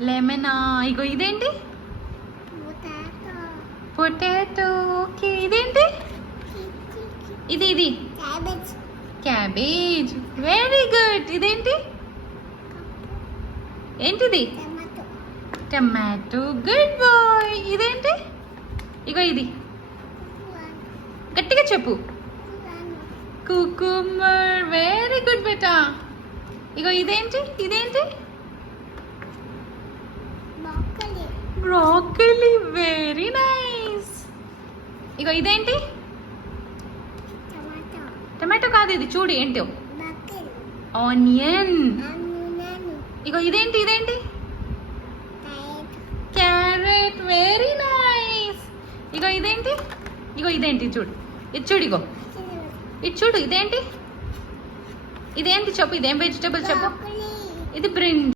లెమనా? ఇగో ఇదేంటి? Potato. Okay, ఇదేంటి? ఇది క్యాబేజ్. Very good. ఇదేంటి? ఏంటిది? టమాటో. Good boy. ఇదేంటి? ఇగో ఇది గట్టిగా చెప్పు. కుకుమర్. వెరీ గుడ్ బేటా. ఇగో ఇదేంటి? బ్రోకలీ. Very nice. ఇగో ఇదేంటి? టమాటో కాదు, ఇది చూడు ఏంటో. ఆనియన్. ఇగో ఇదేంటి? క్యారెట్. Very nice. ఇగో ఇదేంటి? చూడు ఇది చూడు. ఇది చూడు. ఇదేంటి చెప్పు. ఇదేం వెజిటబుల్ చెప్పు. ఇది బ్రింజాల్.